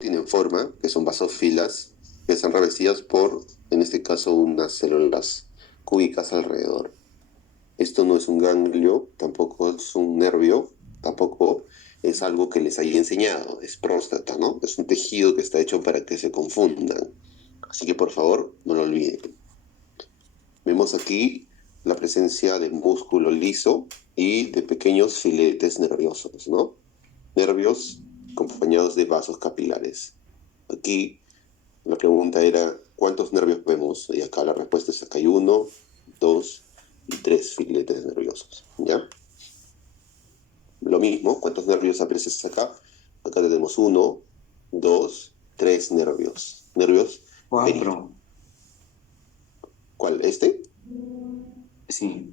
tienen forma, que son basófilas, que están revestidas por, en este caso, unas células cúbicas alrededor. Esto no es un ganglio, tampoco es un nervio, tampoco es algo que les haya enseñado, es próstata, ¿no? Es un tejido que está hecho para que se confundan. Así que por favor, no lo olviden. Vemos aquí la presencia de músculo liso y de pequeños filetes nerviosos, ¿no? Nervios acompañados de vasos capilares. Aquí la pregunta era, ¿cuántos nervios vemos? Y acá la respuesta es acá hay uno, dos y tres filetes nerviosos, ¿ya? Lo mismo, ¿cuántos nervios aprecias acá? Acá tenemos uno, dos, tres nervios. Nervios periféricos. Cuatro. ¿Cuál? ¿Este? Sí,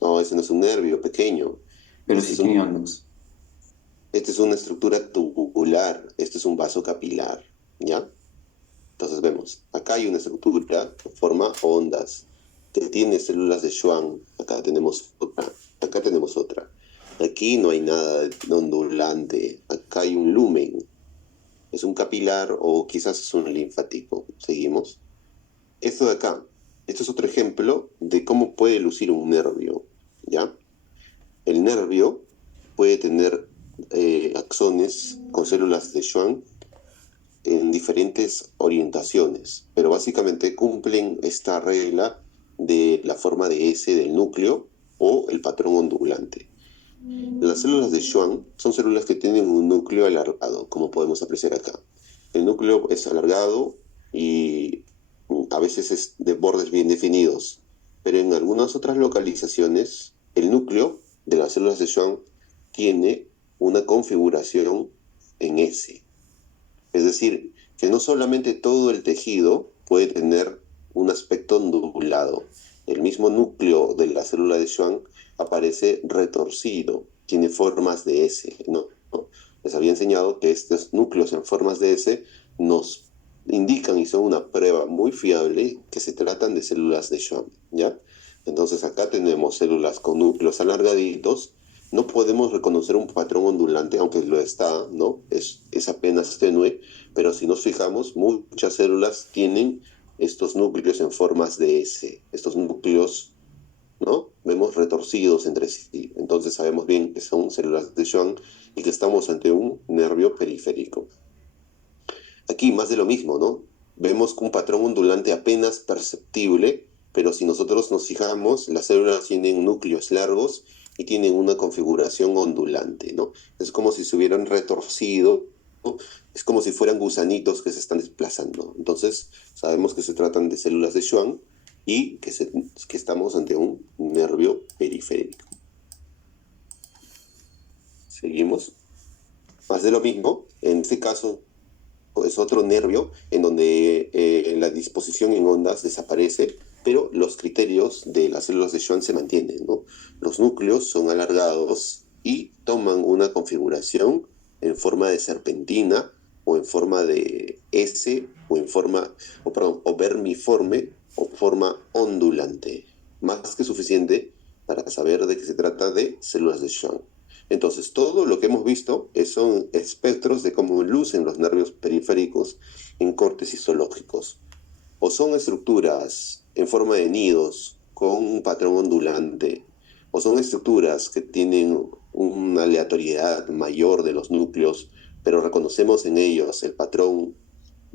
No, ese no es un nervio pequeño. pero Este sí es que un, miolos. este es una estructura tubular. Este es un vaso capilar, ¿ya? Entonces vemos, acá hay una estructura que forma ondas, que tiene células de Schwann. Acá tenemos otra, acá tenemos otra. Aquí no hay nada de ondulante. Acá hay un lumen. Es un capilar o quizás es un linfático. Seguimos. Esto de acá, esto es otro ejemplo de cómo puede lucir un nervio, ¿ya? El nervio puede tener axones con células de Schwann en diferentes orientaciones, pero básicamente cumplen esta regla de la forma de S del núcleo o el patrón ondulante. Las células de Schwann son células que tienen un núcleo alargado, como podemos apreciar acá. El núcleo es alargado y a veces es de bordes bien definidos, pero en algunas otras localizaciones el núcleo de las células de Schwann tiene una configuración en S. Es decir, que no solamente todo el tejido puede tener un aspecto ondulado. El mismo núcleo de la célula de Schwann aparece retorcido, tiene formas de S, ¿no? Les había enseñado que estos núcleos en formas de S nos indican y son una prueba muy fiable que se tratan de células de Schwann, ¿ya? Entonces acá tenemos células con núcleos alargaditos. No podemos reconocer un patrón ondulante, aunque lo está, ¿no? Es apenas tenue, pero si nos fijamos, muchas células tienen estos núcleos en formas de S, estos núcleos, ¿no? Vemos retorcidos entre sí. Entonces sabemos bien que son células de Schwann y que estamos ante un nervio periférico. Aquí más de lo mismo, ¿no? Vemos que un patrón ondulante apenas perceptible, pero si nosotros nos fijamos, las células tienen núcleos largos y tienen una configuración ondulante, ¿no? Es como si se hubieran retorcido, ¿no? Es como si fueran gusanitos que se están desplazando. Entonces, sabemos que se tratan de células de Schwann y que estamos ante un nervio periférico. Seguimos. Más de lo mismo, en este caso es otro nervio en donde la disposición en ondas desaparece, pero los criterios de las células de Schwann se mantienen, ¿no? Los núcleos son alargados y toman una configuración en forma de serpentina o en forma de S o en forma, o, perdón, o vermiforme o forma ondulante. Más que suficiente para saber de qué se trata de células de Schwann. Entonces, todo lo que hemos visto son espectros de cómo lucen los nervios periféricos en cortes histológicos. O son estructuras en forma de nidos con un patrón ondulante, o son estructuras que tienen una aleatoriedad mayor de los núcleos, pero reconocemos en ellos el patrón,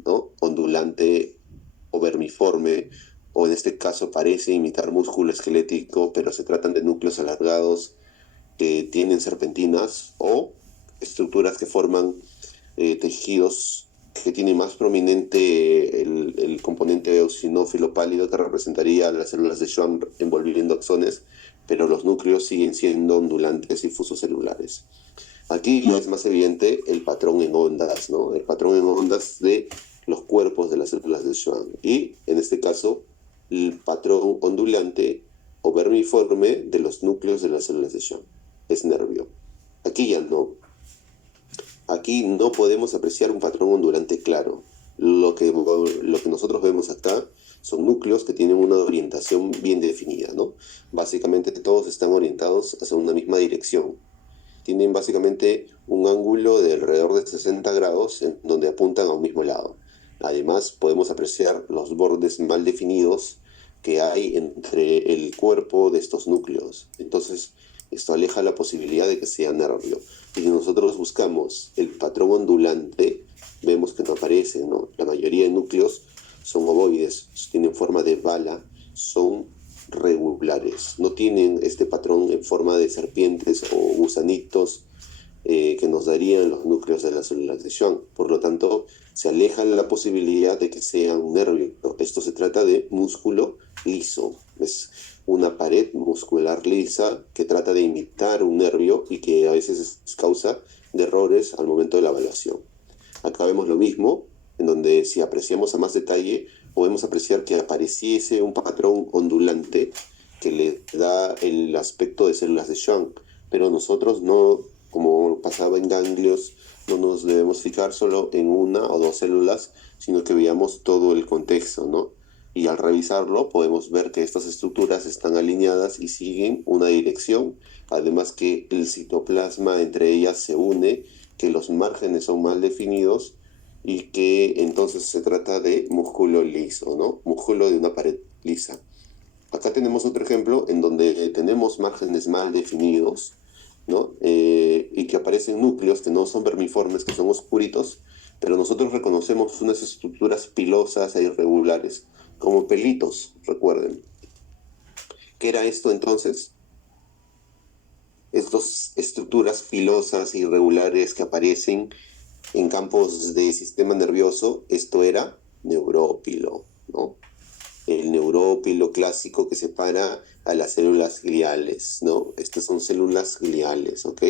¿no? Ondulante o vermiforme, o en este caso parece imitar músculo esquelético, pero se tratan de núcleos alargados que tienen serpentinas o estructuras que forman tejidos que tienen más prominente el componente eosinófilo pálido que representaría las células de Schwann envolviendo axones, pero los núcleos siguen siendo ondulantes y fusocelulares. Aquí ya es más evidente el patrón en ondas, ¿no? El patrón en ondas de los cuerpos de las células de Schwann. Y en este caso, el patrón ondulante o vermiforme de los núcleos de las células de Schwann. Es nervio. Aquí ya no. Aquí no podemos apreciar un patrón ondulante claro. Lo que nosotros vemos acá son núcleos que tienen una orientación bien definida, ¿no? Básicamente todos están orientados hacia una misma dirección. tienen básicamente un ángulo de alrededor de 60 grados en donde apuntan a un mismo lado. Además, podemos apreciar los bordes mal definidos que hay entre el cuerpo de estos núcleos. Entonces, esto aleja la posibilidad de que sea nervio. Y si nosotros buscamos el patrón ondulante, vemos que no aparece, ¿no? La mayoría de núcleos son ovoides, tienen forma de bala, son regulares, no tienen este patrón en forma de serpientes o gusanitos que nos darían los núcleos de las células de Schwann. Por lo tanto, se aleja la posibilidad de que sea un nervio. Esto se trata de músculo liso. Es una pared muscular lisa que trata de imitar un nervio y que a veces es causa de errores al momento de la evaluación. Acá vemos lo mismo, en donde si apreciamos a más detalle, podemos apreciar que apareciese un patrón ondulante que le da el aspecto de células de Schwann, pero nosotros no, como pasaba en ganglios, no nos debemos fijar solo en una o dos células, sino que veamos todo el contexto, ¿no? Y al revisarlo podemos ver que estas estructuras están alineadas y siguen una dirección, además que el citoplasma entre ellas se une, que los márgenes son mal definidos y que entonces se trata de músculo liso, ¿no? Músculo de una pared lisa. Acá tenemos otro ejemplo en donde tenemos márgenes mal definidos, ¿no? Y que aparecen núcleos que no son vermiformes, que son oscuritos, pero nosotros reconocemos unas estructuras pilosas e irregulares, como pelitos, recuerden. ¿Qué era esto entonces? Estas estructuras pilosas e irregulares que aparecen en campos de sistema nervioso, esto era neurópilo, ¿no? El neurópilo clásico que separa a las células gliales, ¿no? Estas son células gliales, ¿ok?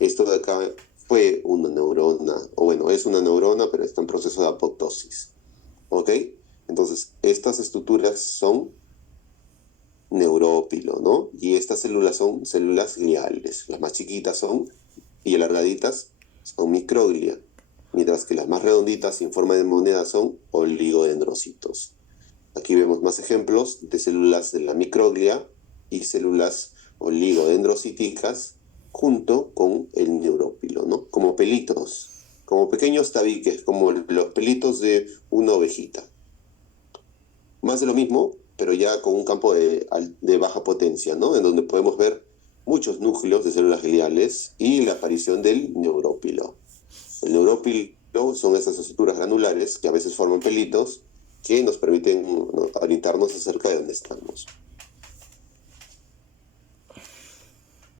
Esto de acá fue una neurona, o bueno, es una neurona, pero está en proceso de apoptosis, ¿ok? Entonces, estas estructuras son neurópilo, ¿no? Y estas células son células gliales. Las más chiquitas son, y alargaditas, son microglia, mientras que las más redonditas y en forma de moneda son oligodendrocitos. Aquí vemos más ejemplos de células de la microglia y células oligodendrocíticas junto con el neurópilo, ¿no? Como pelitos, como pequeños tabiques, como los pelitos de una ovejita. Más de lo mismo, pero ya con un campo de baja potencia, ¿no? En donde podemos ver muchos núcleos de células gliales y la aparición del neurópilo. El neurópilo son esas estructuras granulares que a veces forman pelitos que nos permiten, ¿no?, orientarnos acerca de dónde estamos.